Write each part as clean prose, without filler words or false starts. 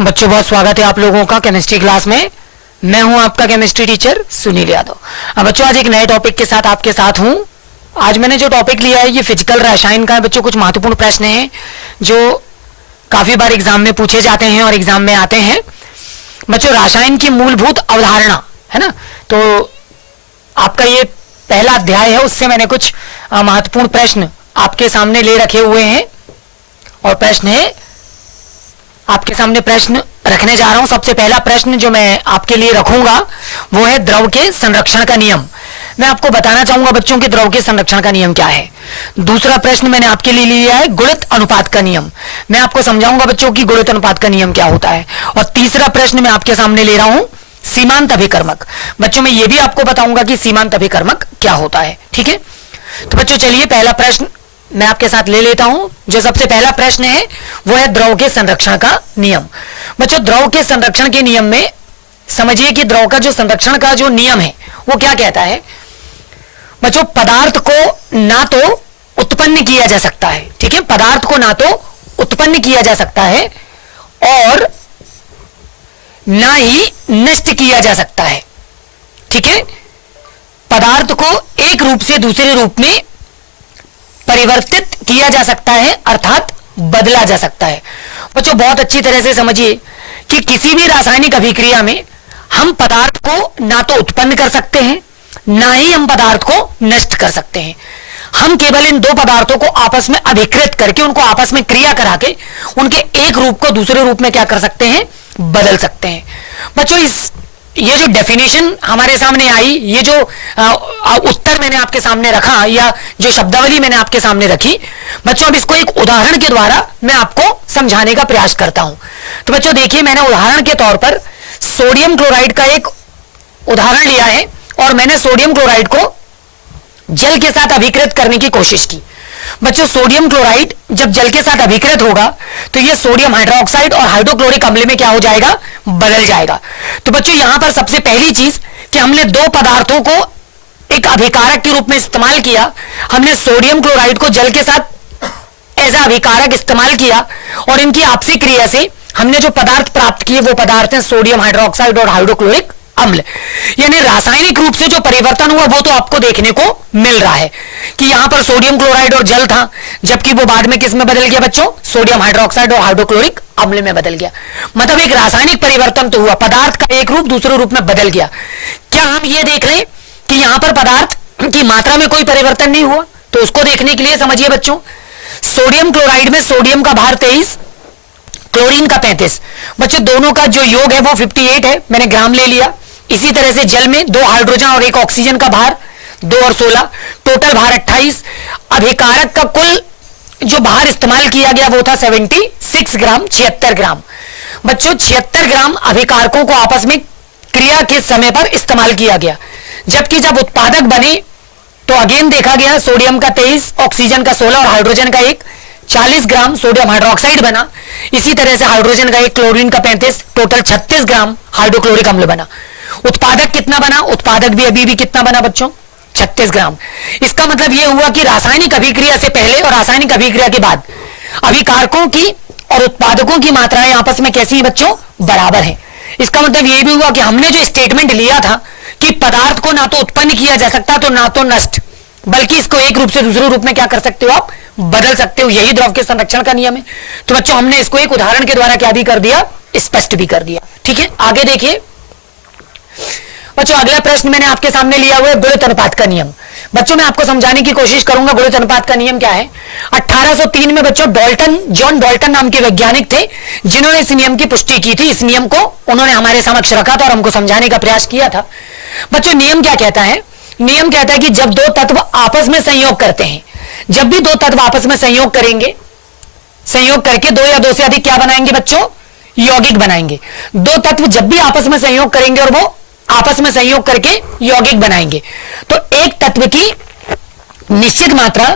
बच्चों बहुत स्वागत है आप लोगों का केमिस्ट्री क्लास में। मैं हूं आपका केमिस्ट्री टीचर सुनील यादव। अब बच्चों आज एक नए टॉपिक के साथ आपके साथ हूं। आज मैंने जो टॉपिक लिया है ये फिजिकल रसायन का है। बच्चों कुछ महत्वपूर्ण प्रश्न हैं जो काफी बार एग्जाम में पूछे जाते हैं और एग्जाम में आते हैं। बच्चों रसायन की मूलभूत अवधारणा है ना, तो आपका ये पहला अध्याय है, उससे मैंने कुछ महत्वपूर्ण प्रश्न आपके सामने ले रखे हुए हैं और प्रश्न है आपके सामने प्रश्न रखने जा रहा हूं। सबसे पहला प्रश्न जो मैं आपके लिए रखूंगा वो है द्रव के संरक्षण का नियम। मैं आपको बताना चाहूंगा बच्चों के द्रव के संरक्षण का नियम क्या है। दूसरा प्रश्न मैंने आपके लिए लिया है गुणित अनुपात का नियम। मैं आपको समझाऊंगा बच्चों की गुणित अनुपात का नियम क्या होता है। और तीसरा प्रश्न मैं आपके सामने ले रहा हूं सीमांत अभिकर्मक। बच्चों मैं ये भी आपको बताऊंगा कि सीमांत अभिकर्मक क्या होता है। ठीक है, तो बच्चों चलिए पहला प्रश्न मैं आपके साथ ले लेता हूं। जो सबसे पहला प्रश्न है वो है द्रव के संरक्षण का नियम। बच्चों द्रव के संरक्षण के नियम में समझिए कि द्रव का जो संरक्षण का जो नियम है वो क्या कहता है। बच्चों पदार्थ को ना तो उत्पन्न किया जा सकता है, ठीक है, पदार्थ को ना तो उत्पन्न किया जा सकता है और ना ही नष्ट किया जा सकता है। ठीक है, पदार्थ को एक रूप से दूसरे रूप में परिवर्तित किया जा सकता है अर्थात बदला जा सकता है। बच्चों बहुत अच्छी तरह से समझिए कि किसी भी रासायनिक अभिक्रिया में हम पदार्थ को ना तो उत्पन्न कर सकते हैं ना ही हम पदार्थ को नष्ट कर सकते हैं। हम केवल इन दो पदार्थों को आपस में अभिकृत करके उनको आपस में क्रिया करा के उनके एक रूप को दूसरे रूप में क्या कर सकते हैं, बदल सकते हैं। बच्चों ये जो डेफिनेशन हमारे सामने आई, ये जो उत्तर मैंने आपके सामने रखा या जो शब्दावली मैंने आपके सामने रखी, बच्चों अब इसको एक उदाहरण के द्वारा मैं आपको समझाने का प्रयास करता हूं। तो बच्चों देखिए मैंने उदाहरण के तौर पर सोडियम क्लोराइड का एक उदाहरण लिया है और मैंने सोडियम क्लोराइड को जल के साथ अभिकृत करने की कोशिश की। बच्चों सोडियम क्लोराइड जब जल के साथ अभिकृत होगा तो यह सोडियम हाइड्रोक्साइड और हाइड्रोक्लोरिक अम्ल में क्या हो जाएगा, बदल जाएगा। तो बच्चों यहां पर सबसे पहली चीज कि हमने दो पदार्थों को एक अभिकारक के रूप में इस्तेमाल किया। हमने सोडियम क्लोराइड को जल के साथ एज अ अभिकारक इस्तेमाल किया और इनकी आपसी क्रिया से हमने जो पदार्थ प्राप्त किए वो पदार्थ हैं सोडियम हाइड्रोक्साइड और हाइड्रोक्लोरिक अम्ल। यानी रासायनिक रूप से जो परिवर्तन हुआ वो तो आपको देखने को मिल रहा है कि यहां पर सोडियम क्लोराइड और जल था, जबकि वो बाद में किस में बदल गया बच्चों, सोडियम हाइड्रोक्साइड और हाइड्रोक्लोरिक अम्ल में बदल गया। मतलब एक रासायनिक परिवर्तन तो हुआ, पदार्थ का एक रूप दूसरे रूप में बदल गया। क्या हम ये देख लें कि यहां पर पदार्थ की मात्रा में कोई परिवर्तन नहीं हुआ? तो उसको देखने के लिए समझिए बच्चों, सोडियम क्लोराइड में सोडियम का भार 23, क्लोरीन का 35। बच्चों दोनों का जो योग है वो 58 है, मैंने ग्राम ले लिया। इसी तरह से जल में 2 हाइड्रोजन और 1 ऑक्सीजन का भार 2 और 16, टोटल भार 28। अभिकारक का कुल जो भार इस्तेमाल किया गया वो था 76 ग्राम, 76 ग्राम। बच्चों 76 ग्राम अभिकारकों को आपस में क्रिया के समय पर इस्तेमाल किया गया, जबकि जब उत्पादक बने तो अगेन देखा गया सोडियम का 23, ऑक्सीजन का 16 और हाइड्रोजन का 1, 40 ग्राम सोडियम हाइड्रोक्साइड बना। इसी तरह से हाइड्रोजन का 1, क्लोरीन का 35, टोटल 36 ग्राम हाइड्रोक्लोरिक अम्ल बना। उत्पादक कितना बना? उत्पादक भी अभी भी कितना बना बच्चों, 36 ग्राम। इसका मतलब यह हुआ कि रासायनिक अभिक्रिया से पहले और रासायनिक अभिक्रिया के बाद अभिकारकों की और उत्पादकों की मात्राएं आपस में कैसी हैं बच्चों, बराबर हैं। इसका मतलब यह भी हुआ कि हमने जो स्टेटमेंट लिया था कि पदार्थ को ना तो उत्पन्न किया जा सकता तो ना तो नष्ट, बल्कि इसको एक रूप से दूसरे रूप में क्या कर सकते हो, आप बदल सकते हो। यही द्रव के संरक्षण का नियम है। तो बच्चों हमने इसको एक उदाहरण के द्वारा क्या भी कर दिया, स्पष्ट भी कर दिया। ठीक है, आगे देखिए बच्चों अगला प्रश्न मैंने आपके सामने लिया हुआ है गुणित अनुपात का नियम। बच्चों मैं आपको समझाने की कोशिश करूंगा गुणित अनुपात का नियम क्या है। 1803 में बच्चों जॉन डॉल्टन नाम के वैज्ञानिक थे जिन्होंने इस नियम की पुष्टि की थी। इस नियम को उन्होंने हमारे समक्ष रखा था और हमको समझाने का प्रयास किया था। बच्चों नियम क्या कहता है? नियम कहता है कि जब दो तत्व आपस में संयोग करते हैं, जब भी दो तत्व आपस में संयोग करेंगे, संयोग करके 2 या 2 से अधिक क्या बनाएंगे बच्चों, यौगिक बनाएंगे। दो तत्व जब भी आपस में संयोग करेंगे और वो आपस में संयोग करके यौगिक बनाएंगे, तो एक तत्व की निश्चित मात्रा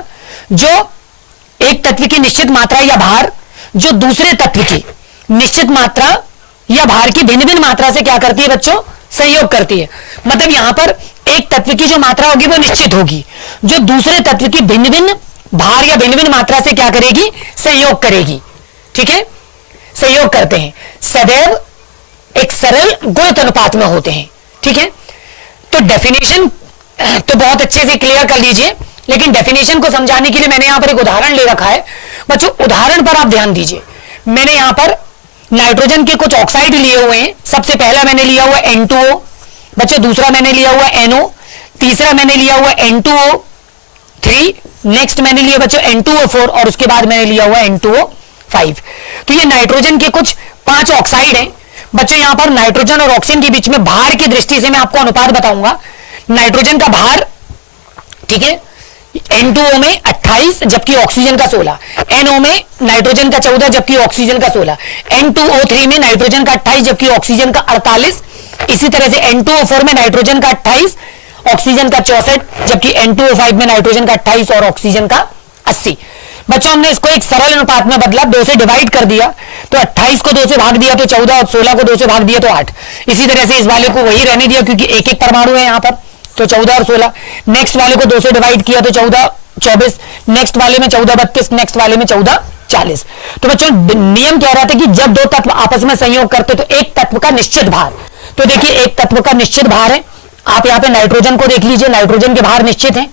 या भार जो दूसरे तत्व की निश्चित मात्रा या भार की भिन्न भिन्न मात्रा से क्या करती है बच्चों, संयोग करती है। मतलब यहां पर एक तत्व की जो मात्रा होगी वो निश्चित होगी, जो दूसरे तत्व की भिन्न भिन्न भार या भिन्न भिन्न मात्रा से क्या करेगी, संयोग करेगी। ठीक है, सहयोग करते हैं। सदैव एक सरल गुणित अनुपात में होते हैं। ठीक है, तो डेफिनेशन तो बहुत अच्छे से क्लियर कर लीजिए, लेकिन डेफिनेशन को समझाने के लिए मैंने यहां पर एक उदाहरण ले रखा है। बच्चों उदाहरण पर आप ध्यान दीजिए। मैंने यहां पर नाइट्रोजन के कुछ ऑक्साइड लिए हुए हैं। सबसे पहला मैंने लिया हुआ N2O, बच्चों दूसरा मैंने लिया हुआ NO, तीसरा मैंने लिया हुआ N2O3, नेक्स्ट मैंने लिया बच्चों N2O4 और उसके बाद मैंने लिया हुआ N2O5। तो ये नाइट्रोजन के कुछ 5 ऑक्साइड हैं। बच्चों यहां पर नाइट्रोजन और ऑक्सीजन के बीच में भार की दृष्टि से मैं आपको अनुपात बताऊंगा। नाइट्रोजन का भार, ठीक है, N2O में 28 जबकि ऑक्सीजन का 16, NO में नाइट्रोजन का 14 जबकि ऑक्सीजन का 16, N2O3 में नाइट्रोजन का 28 जबकि ऑक्सीजन का 48, इसी तरह से N2O4 में नाइट्रोजन का 28 ऑक्सीजन का 64 जबकि N2O5 में नाइट्रोजन का 28 और ऑक्सीजन का 80। बच्चों हमने इसको एक सरल अनुपात में बदला, 2 से डिवाइड कर दिया तो 28 को 2 से भाग दिया तो 14 और 16 को 2 से भाग दिया तो 8। इसी तरह से इस वाले को वही रहने दिया क्योंकि एक एक परमाणु है यहां पर, तो 14 और 16। नेक्स्ट वाले को 2 से डिवाइड किया तो 14 24, नेक्स्ट वाले में 14 32, नेक्स्ट वाले में 14 40। तो बच्चों नियम कह रहा था कि जब दो तत्व आपस में संयोग करते तो एक तत्व का निश्चित भार, तो देखिए एक तत्व का निश्चित भार है। आप यहां पे नाइट्रोजन को देख लीजिए, नाइट्रोजन के भार निश्चित हैं।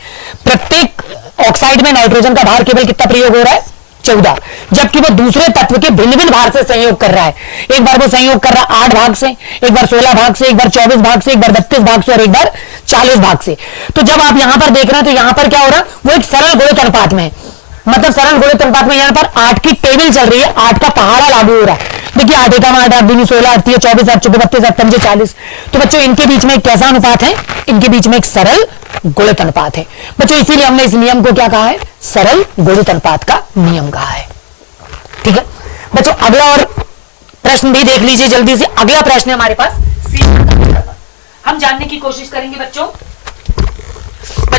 प्रत्येक ऑक्साइड में नाइट्रोजन का भार केवल कितना प्रयोग हो रहा है, 14, जबकि वो दूसरे तत्व के भिन्न भिन्न भार से संयोग कर रहा है। एक बार वो संयोग कर रहा है 8 भाग से, एक बार 16 भाग से, एक बार 24 भाग से, एक बार 32 भाग से और एक बार 40 भाग से। तो जब आप यहां पर देख रहे हैं तो यहां पर क्या हो रहा है, वो एक सरल गुणित अनुपात में है। मतलब सरल गुणित अनुपात में यहां पर 8 की टेबल चल रही है, 8 का पहाड़ा लागू हो रहा है। देखिए 8 एकम 8, 8 दूनी 16, 8 24, 8 चौके 32, 8 पंजे 40। तो बच्चों इनके बीच में एक कैसा अनुपात है, इनके बीच में एक सरल गुणित अनुपात है। बच्चों इसीलिए हमने इस नियम को क्या कहा है, सरल गुणित अनुपात का नियम कहा है। ठीक है बच्चों, अगला और प्रश्न भी देख लीजिए जल्दी से। अगला प्रश्न है हमारे पास सीमांत अभिकर्मक। हम जानने की कोशिश करेंगे बच्चों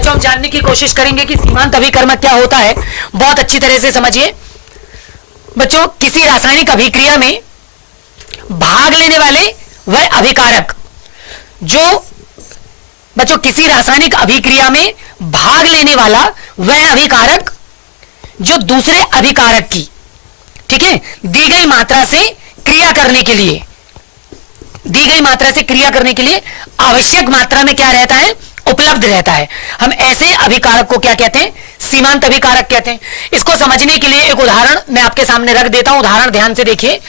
हम जानने की कोशिश करेंगे कि सीमांत अभिकर्मक क्या होता है। बहुत अच्छी तरह से समझिए बच्चों, किसी रासायनिक अभिक्रिया में भाग लेने वाले वह अभिकारक जो बच्चों किसी रासायनिक अभिक्रिया में भाग लेने वाला वह अभिकारक जो दूसरे अभिकारक की, ठीक है, दी गई मात्रा से क्रिया करने के लिए, दी गई मात्रा से क्रिया करने के लिए आवश्यक मात्रा में क्या रहता है, उपलब्ध रहता है। हम ऐसे अभिकारक को क्या कहते हैं, सीमांत अभिकारक कहते हैं। इसको समझने के लिए एक उदाहरण मैं आपके सामने रख देता हूं। उदाहरण ध्यान से देखिए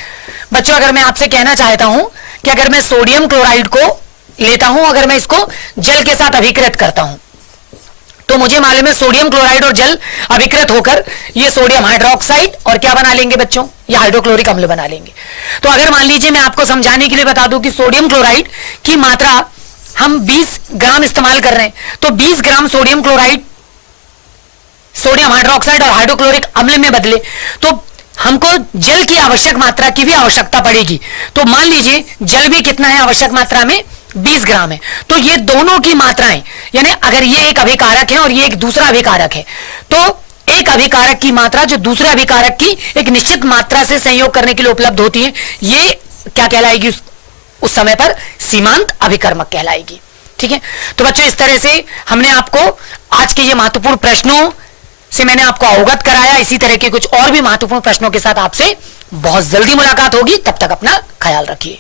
बच्चों, अगर मैं आपसे कहना चाहता हूं कि अगर मैं सोडियम क्लोराइड को लेता हूं, अगर मैं इसको जल के साथ अभिकृत करता हूं तो मुझे मालूम है सोडियम क्लोराइड और जल अभिकृत होकर ये सोडियम हाइड्रोक्साइड और क्या बना लेंगे बच्चों, ये हाइड्रोक्लोरिक अम्ल बना लेंगे। तो अगर मान लीजिए मैं आपको समझाने के लिए बता दूं कि सोडियम क्लोराइड की मात्रा हम 20 ग्राम इस्तेमाल कर रहे हैं, तो 20 gram sodium chloride sodium hydroxide और हाइड्रोक्लोरिक अम्ल में बदले तो हमको जल की आवश्यक मात्रा की भी आवश्यकता पड़ेगी। तो मान लीजिए जल भी कितना है आवश्यक मात्रा में, 20 ग्राम है। तो ये दोनों की मात्राएं, यानी अगर ये एक अभिकारक है और ये एक दूसरा अभिकारक है, तो एक अभिकारक की मात्रा जो दूसरे अभिकारक की एक निश्चित मात्रा से संयोग करने के लिए उपलब्ध होती है, ये क्या कहलाएगी, उस समय पर सीमांत अभिकर्मक कहलाएगी। ठीक है, तो बच्चों इस तरह से हमने आपको आज के ये महत्वपूर्ण प्रश्नों से मैंने आपको अवगत कराया। इसी तरह के कुछ और भी महत्वपूर्ण प्रश्नों के साथ आपसे बहुत जल्दी मुलाकात होगी। तब तक अपना ख्याल रखिए।